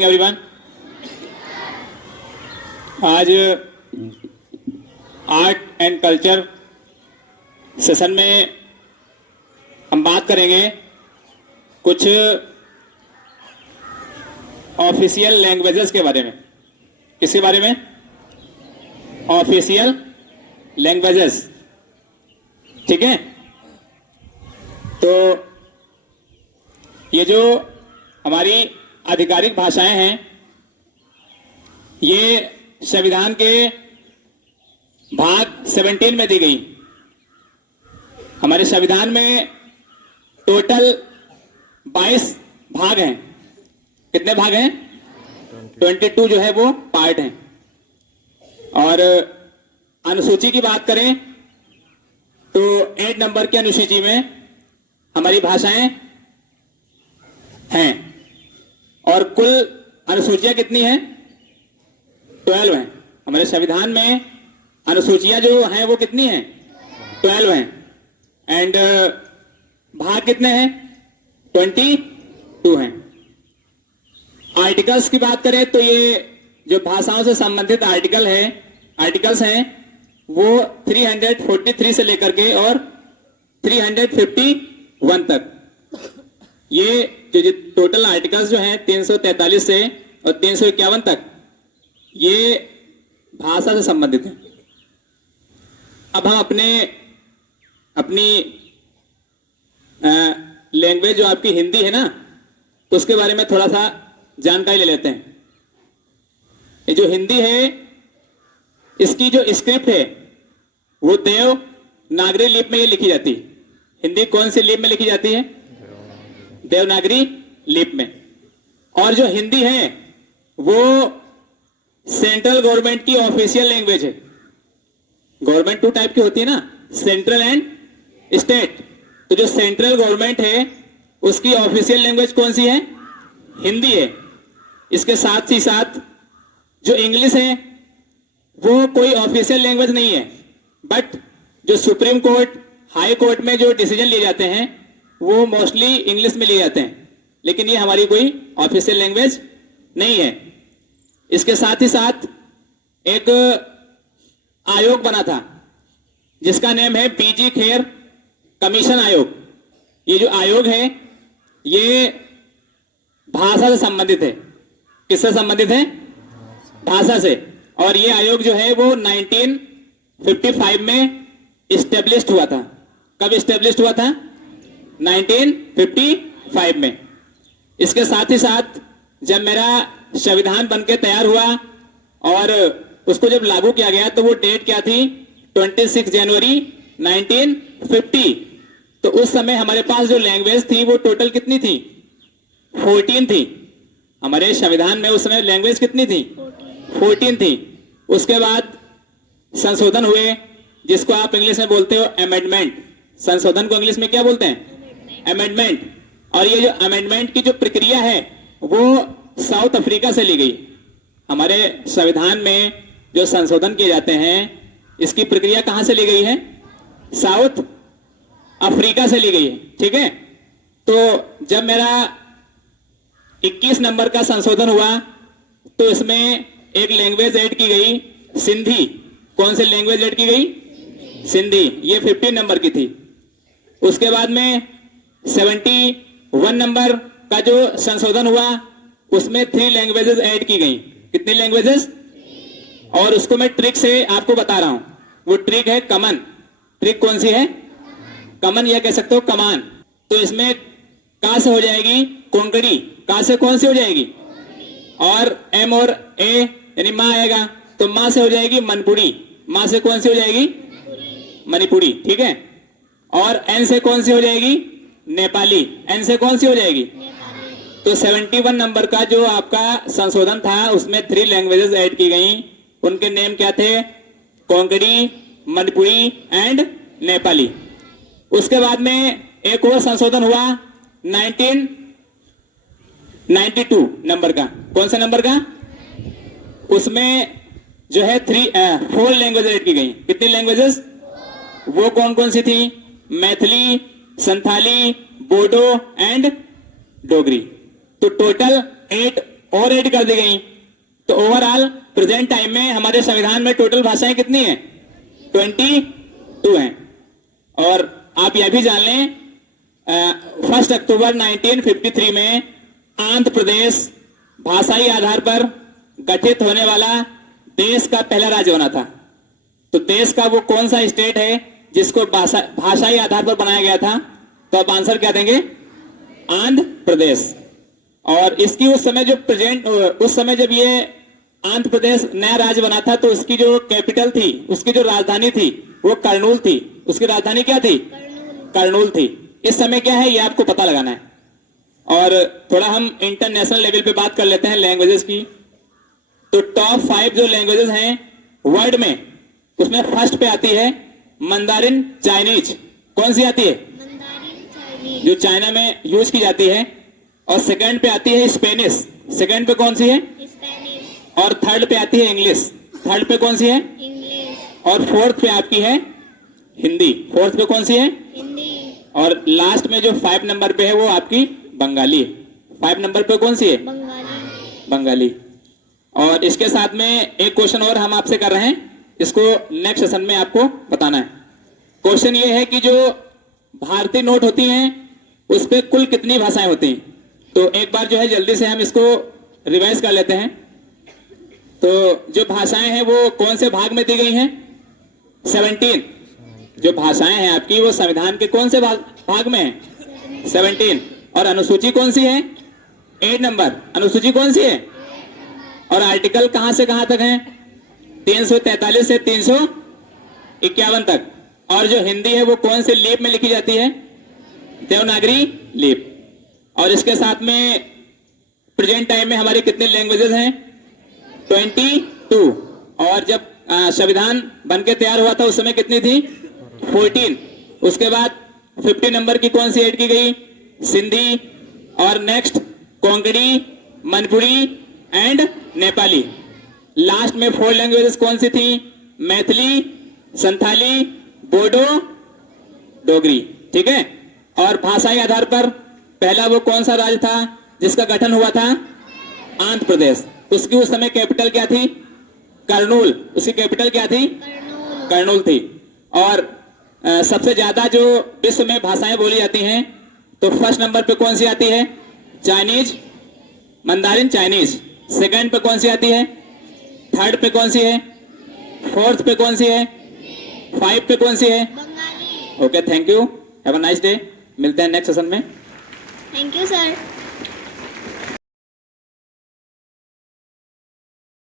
Everyone, आज art and culture session में हम बात करेंगे कुछ ऑफिशियल लैंग्वेजेस के बारे में। किसके बारे में? Official languages. ठीक है, तो ये जो हमारी आधिकारिक भाषाएं हैं, ये संविधान के भाग 17 में दी गई। हमारे संविधान में टोटल 22 भाग हैं। कितने भाग हैं? 22 जो है वो पार्ट हैं। और अनुसूची की बात करें तो 8 नंबर की अनुसूची में हमारी भाषाएं हैं। और कुल अनुसूचियां कितनी हैं? 12 हैं। हमारे संविधान में अनुसूचियां जो हैं वो कितनी हैं? 12 हैं। एंड भाग कितने हैं? 22 हैं। आर्टिकल्स की बात करें तो ये जो भाषाओं से संबंधित आर्टिकल्स हैं वो 343 से लेकर के और 351 तक। ये जो टोटल आर्टिकल्स जो हैं 343 से और 351 तक, ये भाषा से संबंधित है। अब हम अपनी लैंग्वेज जो आपकी हिंदी है ना, उसके बारे में थोड़ा सा जानकारी ले लेते हैं। ये जो हिंदी है, इसकी जो स्क्रिप्ट है वो देवनागरी लिपि में ये लिखी जाती है। हिंदी कौन सी लिपि में लिखी जाती है? देवनागरी लिपि में। और जो हिंदी है वो सेंट्रल गवर्नमेंट की ऑफिशियल लैंग्वेज है। गवर्नमेंट 2 टाइप की होती है ना, सेंट्रल एंड स्टेट। तो जो सेंट्रल गवर्नमेंट है उसकी ऑफिशियल लैंग्वेज कौन सी है? हिंदी है। इसके साथ ही साथ जो इंग्लिश है वो कोई ऑफिशियल लैंग्वेज नहीं है, बट जो सुप्रीम कोर्ट, हाई कोर्ट में जो डिसीजन लिए जाते हैं वो मोस्टली इंग्लिश में लिए जाते हैं, लेकिन ये हमारी कोई ऑफिशियल लैंग्वेज नहीं है। इसके साथ ही साथ एक आयोग बना था जिसका नाम है पीजी खेर कमीशन आयोग। ये जो आयोग है ये भाषा से संबंधित है। किससे संबंधित है? भाषा से। और ये आयोग जो है वो 1955 में इस्टेब्लिश्ड हुआ था। कब इस्टेब्लिश्ड हुआ था? 1955 में। इसके साथ ही साथ जब मेरा संविधान बनके तैयार हुआ और उसको जब लागू किया गया तो वो डेट क्या थी? 26 जनवरी 1950। तो उस समय हमारे पास जो लैंग्वेज थी वो टोटल कितनी थी? 14 थी। हमारे संविधान में उस समय लैंग्वेज कितनी थी? 14 थी। उसके बाद संशोधन हुए, जिसको आप इंग्लिश में बोलते हो अमेंडमेंट। संशोधन को इंग्लिश में क्या बोलते हैं? अमेंडमेंट। और ये जो अमेंडमेंट की जो प्रक्रिया है वो साउथ अफ्रीका से ली गई। हमारे संविधान में जो संशोधन किए जाते हैं इसकी प्रक्रिया कहां से ली गई है? साउथ अफ्रीका से ली गई है। ठीक है, तो जब मेरा 21 नंबर का संशोधन हुआ तो इसमें एक लैंग्वेज ऐड की गई, सिंधी। कौन सी लैंग्वेज ऐड की गई? सिंधी। ये 15 नंबर की थी। उसके बाद में 71 नंबर का जो संशोधन हुआ उसमें 3 लैंग्वेजेस ऐड की गई। कितनी लैंग्वेजेस? और उसको मैं ट्रिक से आपको बता रहा हूं। वो ट्रिक है कमन। ट्रिक कौन सी है? कमन, या कह सकते हो कमान। तो इसमें का से हो जाएगी कोंकणी। का से कौन सी हो जाएगी? और एम और ए यानी माँ आएगा तो माँ से हो जाएगी मनपुरी। माँ से कौन सी हो जाएगी? मणिपुरी। ठीक है। और एन से कौन सी हो जाएगी? नेपाली। एन से कौन सी हो जाएगी? तो 71 नंबर का जो आपका संशोधन था उसमें 3 लैंग्वेजेस ऐड की गई। उनके नेम क्या थे? कोंकणी, मणिपुरी एंड नेपाली। उसके बाद में एक और संशोधन हुआ 1992 नंबर का। कौन सा नंबर का? उसमें जो है 4 लैंग्वेज ऐड की गई। कितनी लैंग्वेजेस? वो कौन कौन सी थी? मैथिली, संथाली, बोडो एंड डोगरी। तो टोटल 8 और ऐड कर दी गई। तो ओवरऑल प्रेजेंट टाइम में हमारे संविधान में टोटल भाषाएं कितनी हैं? 22 हैं। और आप यह भी जान लें 1 अक्टूबर 1953 में आंध्र प्रदेश भाषाई आधार पर गठित होने वाला देश का पहला राज्य बना था। तो देश का वो कौन सा स्टेट है जिसको भाषाई आधार पर बनाया गया था? तो आप आंसर क्या देंगे? आंध्र प्रदेश। और इसकी उस समय जब ये आंध्र प्रदेश नया राज्य बना था तो उसकी जो कैपिटल थी, उसकी जो राजधानी थी वो करनूल थी। उसकी राजधानी क्या थी? करनूल थी। इस समय क्या है ये आपको पता लगाना है। और थोड़ा हम इंटरनेशनल लेवल पे बात कर लेते हैं लैंग्वेजेस की। तो टॉप 5 जो लैंग्वेजेस हैं वर्ल्ड में, उसमें फर्स्ट पे आती है मंदारिन चाइनीज। कौन सी आती है? मंदारिन चाइनीज, जो चाइना में यूज की जाती है। और सेकंड पे आती है स्पेनिश। सेकंड पे कौन सी है? स्पेनिश। और थर्ड पे आती है इंग्लिश। थर्ड पे कौन सी है? इंग्लिश। और फोर्थ पे आपकी है हिंदी। फोर्थ पे कौन सी है? हिंदी। और लास्ट में जो 5 नंबर पे है वो आपकी बंगाली है। 5 नंबर पे कौन सी है? बंगाली। बंगाली। और इसके साथ में एक क्वेश्चन और हम आपसे कर रहे हैं, इसको नेक्स्ट सेशन में आपको बताना है। क्वेश्चन ये है कि जो भारतीय नोट होती हैं उस पे कुल कितनी भाषाएं होती हैं? तो एक बार जो है जल्दी से हम इसको रिवाइज कर लेते हैं। तो जो भाषाएं हैं वो कौन से भाग में दी गई हैं? 17 जो भाषाएं हैं आपकी वो संविधान के कौन से भाग में है? 17। और अनुसूची कौन सी है? 8 नंबर। अनुसूची कौन सी है? और आर्टिकल कहां से कहां तक है? 343 से 351 तक। और जो हिंदी है वो कौन से लिपि में लिखी जाती है? देवनागरी लिपि। और इसके साथ में प्रेजेंट टाइम में हमारी कितने लैंग्वेजेस हैं? 22। और जब संविधान बनके तैयार हुआ था उस समय कितनी थी? 14। उसके बाद 50 नंबर की कौन सी ऐड की गई? सिंधी। और next Konkani, Manipuri and Nepali. Last में 4 लैंग्वेजेस कौन सी थी? मैथिली, संथाली, बोडो, डोगरी। ठीक है। और भाषाई आधार पर पहला वो कौन सा राज्य था जिसका गठन हुआ था? आंध्र प्रदेश। उसकी उस समय कैपिटल क्या थी? करनूल। उसकी कैपिटल क्या थी? करनूल थी। और सबसे ज्यादा जो विश्व में भाषाएं बोली जाती हैं तो फर्स्ट नंबर पे कौन सी आती है? Chinese, Mandarin Chinese. सेकंड पे कौन सी आती है? थर्ड पे कौन सी है? फोर्थ पे कौन सी है? 5 पे कौन सी है? Bengali. Okay, thank you. Have a nice day. मिलते हैं नेक्स्ट सेशन में। Thank you sir.